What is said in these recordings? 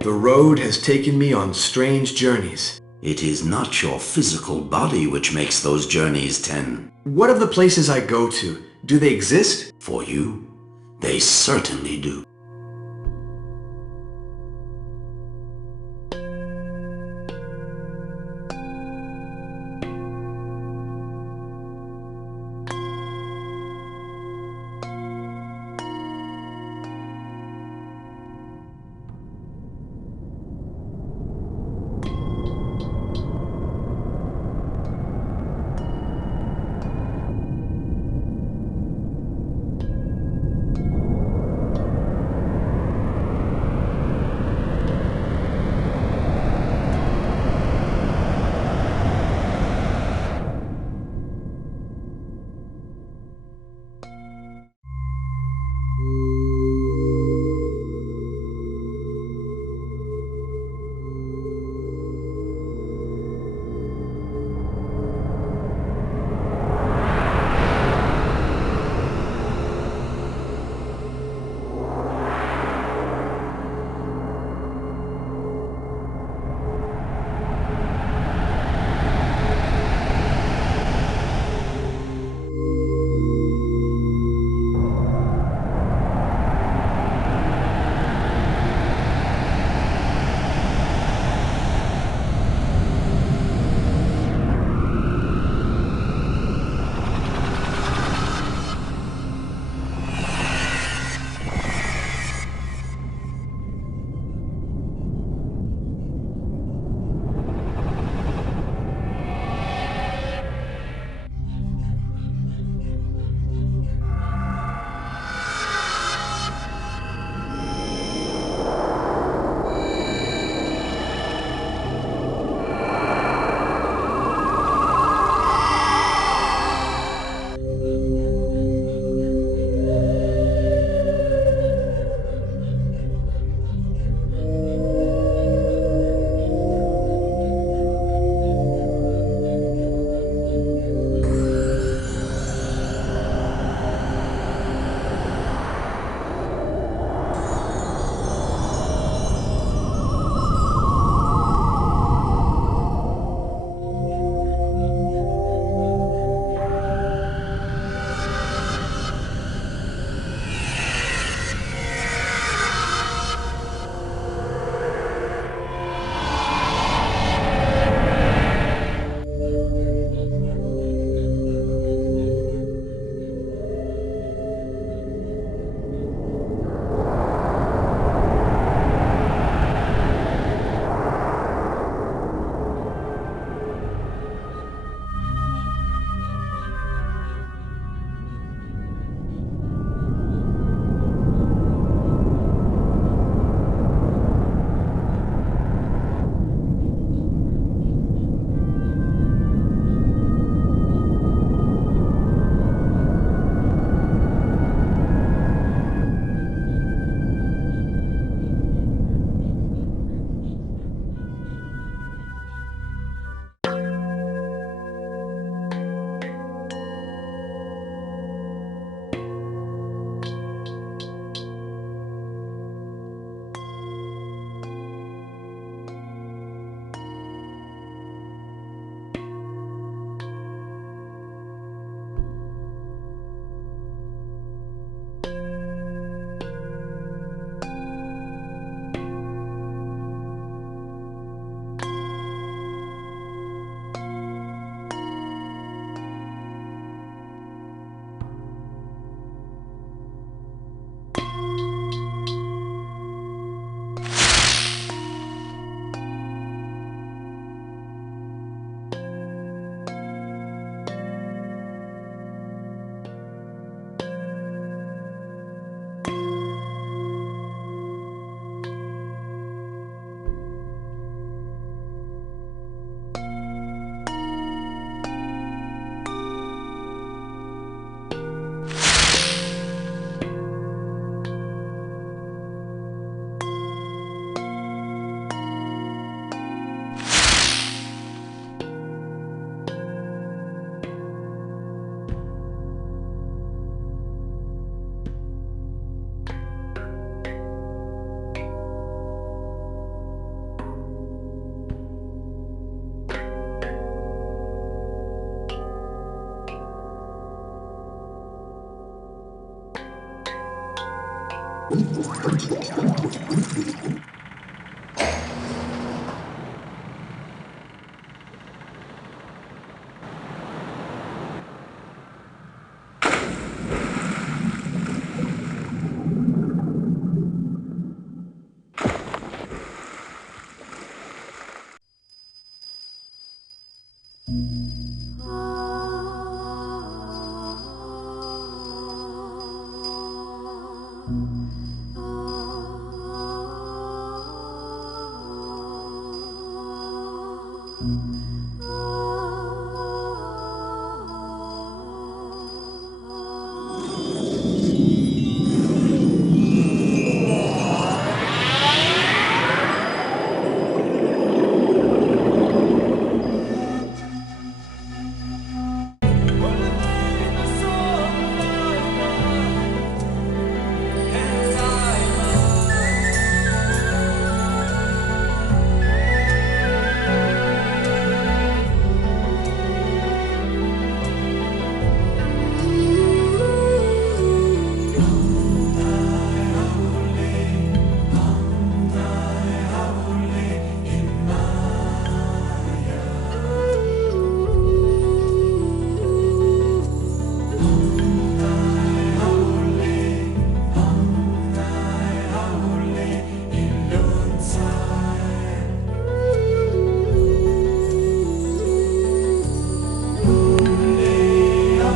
The road has taken me on strange journeys. It is not your physical body which makes those journeys, Ten. What of the places I go to? Do they exist? For you, they certainly do.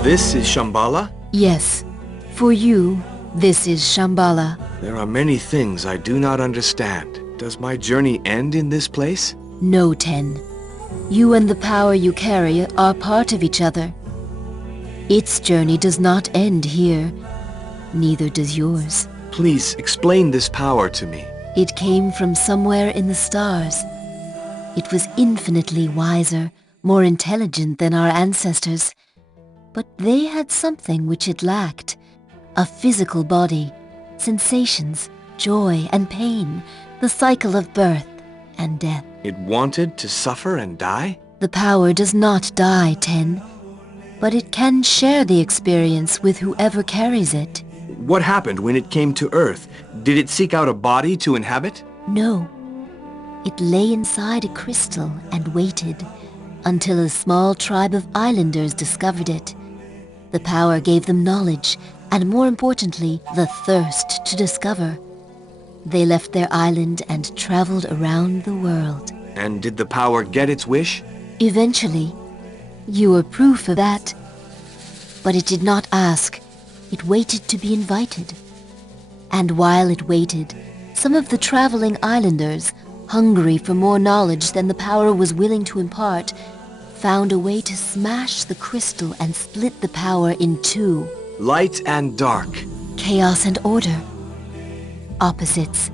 This is Shambala? Yes. For you, this is Shambala. There are many things I do not understand. Does my journey end in this place? No, Ten. You and the power you carry are part of each other. Its journey does not end here. Neither does yours. Please explain this power to me. It came from somewhere in the stars. It was infinitely wiser, more intelligent than our ancestors. But they had something which it lacked. A physical body, sensations, joy and pain, the cycle of birth and death. It wanted to suffer and die? The power does not die, Ten, but it can share the experience with whoever carries it. What happened when it came to Earth? Did it seek out a body to inhabit? No. It lay inside a crystal and waited until a small tribe of islanders discovered it. The power gave them knowledge, and more importantly, the thirst to discover. They left their island and traveled around the world. And did the power get its wish? Eventually. You are proof of that. But it did not ask. It waited to be invited. And while it waited, some of the traveling islanders, hungry for more knowledge than the power was willing to impart, found a way to smash the crystal and split the power in two. Light and dark. Chaos and order. Opposites.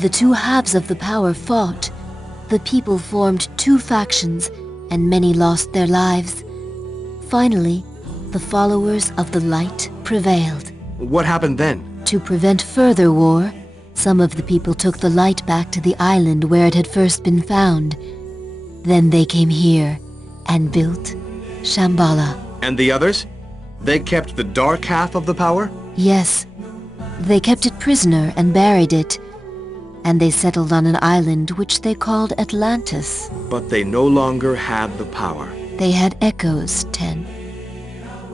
The two halves of the power fought. The people formed two factions, and many lost their lives. Finally, the followers of the light prevailed. What happened then? To prevent further war, some of the people took the light back to the island where it had first been found. Then they came here and built Shambala. And the others? They kept the dark half of the power? Yes. They kept it prisoner and buried it. And they settled on an island which they called Atlantis. But they no longer had the power. They had echoes, Ten.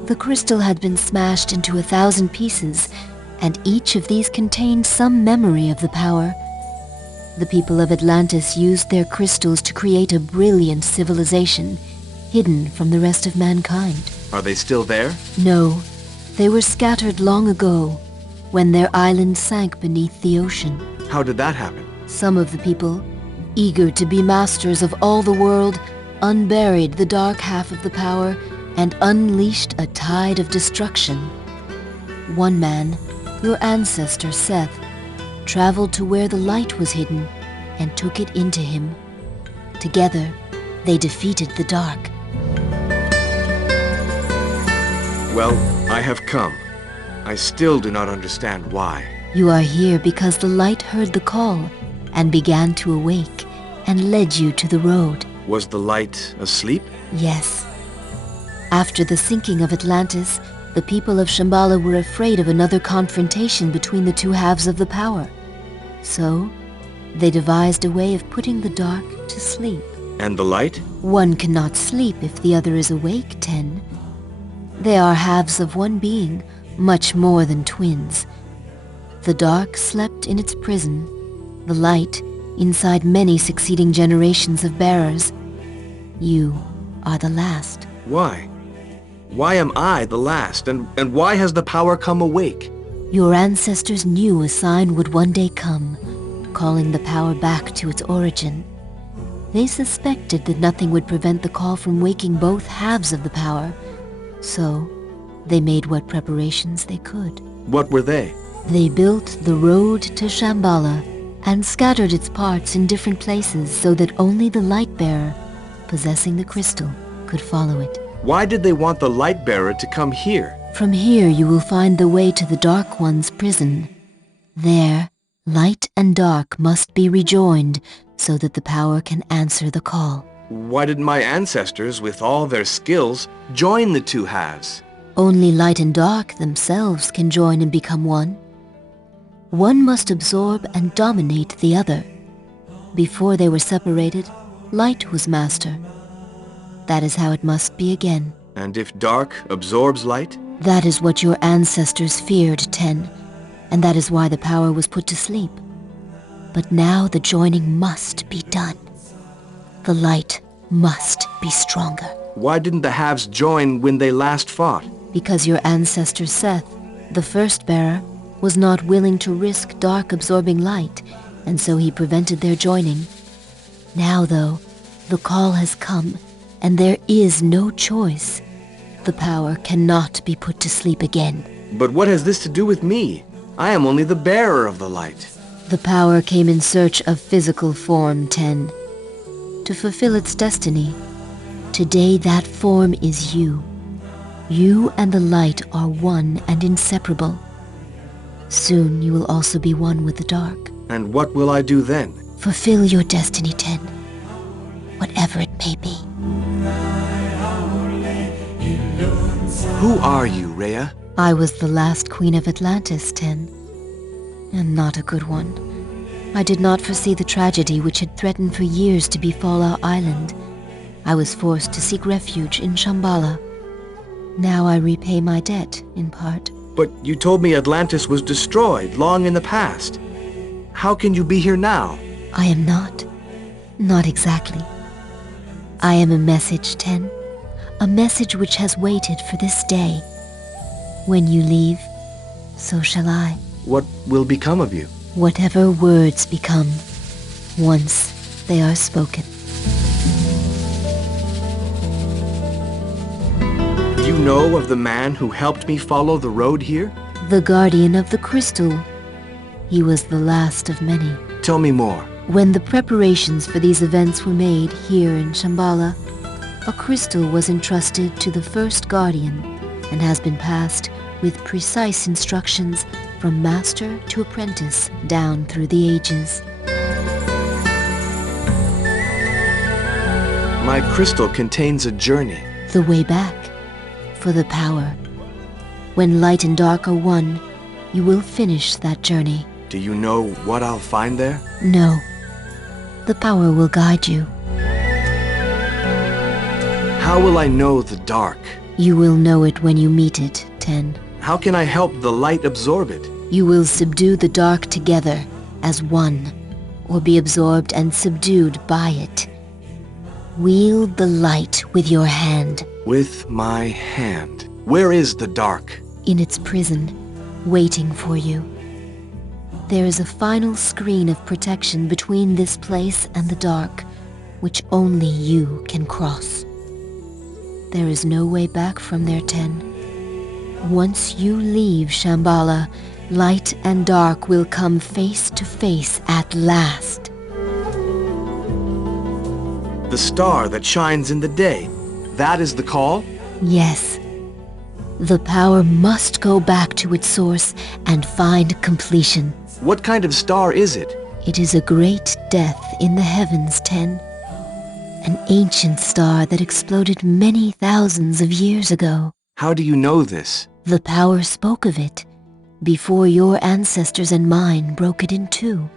The crystal had been smashed into 1,000 pieces, and each of these contained some memory of the power. The people of Atlantis used their crystals to create a brilliant civilization, hidden from the rest of mankind. Are they still there? No, they were scattered long ago, when their island sank beneath the ocean. How did that happen? Some of the people, eager to be masters of all the world, unburied the dark half of the power and unleashed a tide of destruction. One man, your ancestor Seth, traveled to where the light was hidden and took it into him. Together, they defeated the dark. Well, I have come. I still do not understand why. You are here because the light heard the call and began to awake and led you to the road. Was the light asleep? Yes. After the sinking of Atlantis, The people of Shambala were afraid of another confrontation between the two halves of the power. So, they devised a way of putting the dark to sleep. And the light? One cannot sleep if the other is awake, Ten. They are halves of one being, much more than twins. The dark slept in its prison, the light inside many succeeding generations of bearers. You are the last. Why? Why am I the last, and why has the power come awake? Your ancestors knew a sign would one day come, calling the power back to its origin. They suspected that nothing would prevent the call from waking both halves of the power, so they made what preparations they could. What were they? They built the road to Shambala and scattered its parts in different places so that only the light-bearer, possessing the crystal, could follow it. Why did they want the light-bearer to come here? From here you will find the way to the Dark One's prison. There, light and dark must be rejoined so that the power can answer the call. Why didn't my ancestors, with all their skills, join the two halves? Only light and dark themselves can join and become one. One must absorb and dominate the other. Before they were separated, light was master. That is how it must be again. And if dark absorbs light? That is what your ancestors feared, Ten, and that is why the power was put to sleep. But now the joining must be done. The light must be stronger. Why didn't the halves join when they last fought? Because your ancestor Seth, the first bearer, was not willing to risk dark absorbing light, and so he prevented their joining. Now, though, the call has come, and there is no choice. The power cannot be put to sleep again. But what has this to do with me? I am only the bearer of the light. The power came in search of physical form, Ten, to fulfill its destiny. Today that form is you. You and the light are one and inseparable. Soon you will also be one with the dark. And what will I do then? Fulfill your destiny, Ten, whatever it may be. Who are you, Rhea? I was the last queen of Atlantis, Ten, and not a good one. I did not foresee the tragedy which had threatened for years to befall our island. I was forced to seek refuge in Shambala. Now I repay my debt, in part. But you told me Atlantis was destroyed long in the past. How can you be here now? I am not. Not exactly. I am a message, Ten. A message which has waited for this day. When you leave, so shall I. What will become of you? Whatever words become, once they are spoken. You know of the man who helped me follow the road here? The guardian of the crystal. He was the last of many. Tell me more. When the preparations for these events were made here in Shambala, a crystal was entrusted to the first guardian and has been passed with precise instructions from master to apprentice down through the ages. My crystal contains a journey. The way back, for the power. When light and dark are one, you will finish that journey. Do you know what I'll find there? No. The power will guide you. How will I know the dark? You will know it when you meet it, Ten. How can I help the light absorb it? You will subdue the dark together, as one, or be absorbed and subdued by it. Wield the light with your hand. With my hand. Where is the dark? In its prison, waiting for you. There is a final screen of protection between this place and the dark, which only you can cross. There is no way back from there, Ten. Once you leave Shambala, light and dark will come face to face at last. The star that shines in the day. That is the call? Yes. The power must go back to its source and find completion. What kind of star is it? It is a great death in the heavens, Ten. An ancient star that exploded many thousands of years ago. How do you know this? The power spoke of it before your ancestors and mine broke it in two.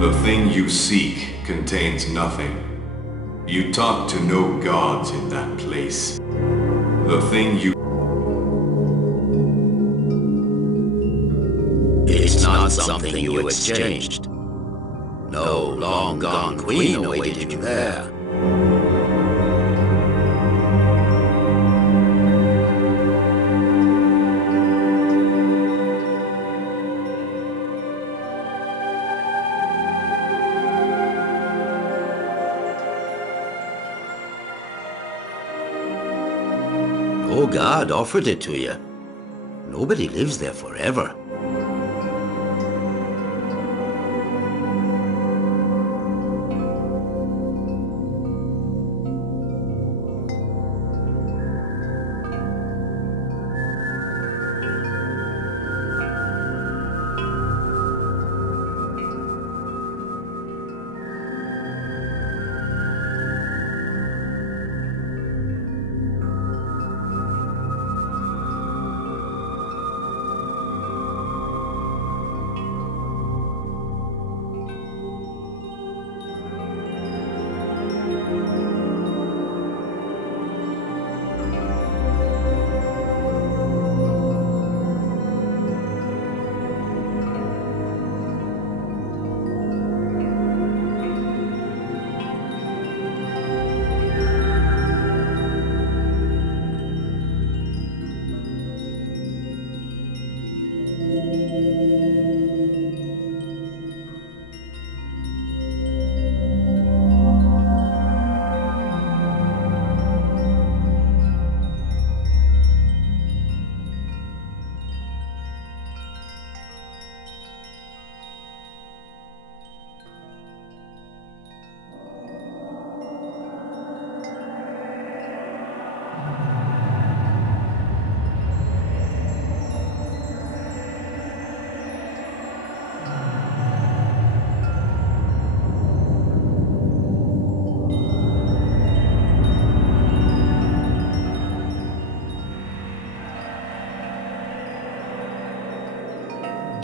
The thing you seek contains nothing. You talk to no gods in that place. The thing you... It's not something you exchanged. No long-gone queen awaited you there. Oh, God offered it to you. Nobody lives there forever.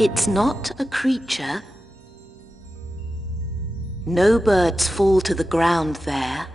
It's not a creature. No birds fall to the ground there.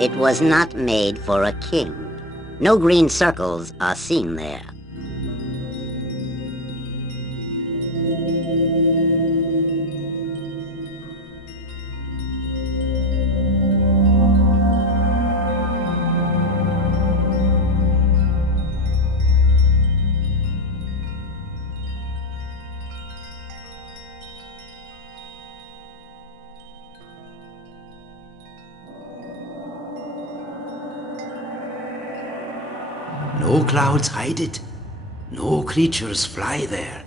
It was not made for a king. No green circles are seen there. No clouds hide it. No creatures fly there.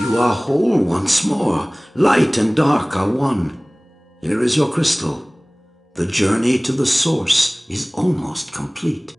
You are whole once more. Light and dark are one. Here is your crystal. The journey to the source is almost complete.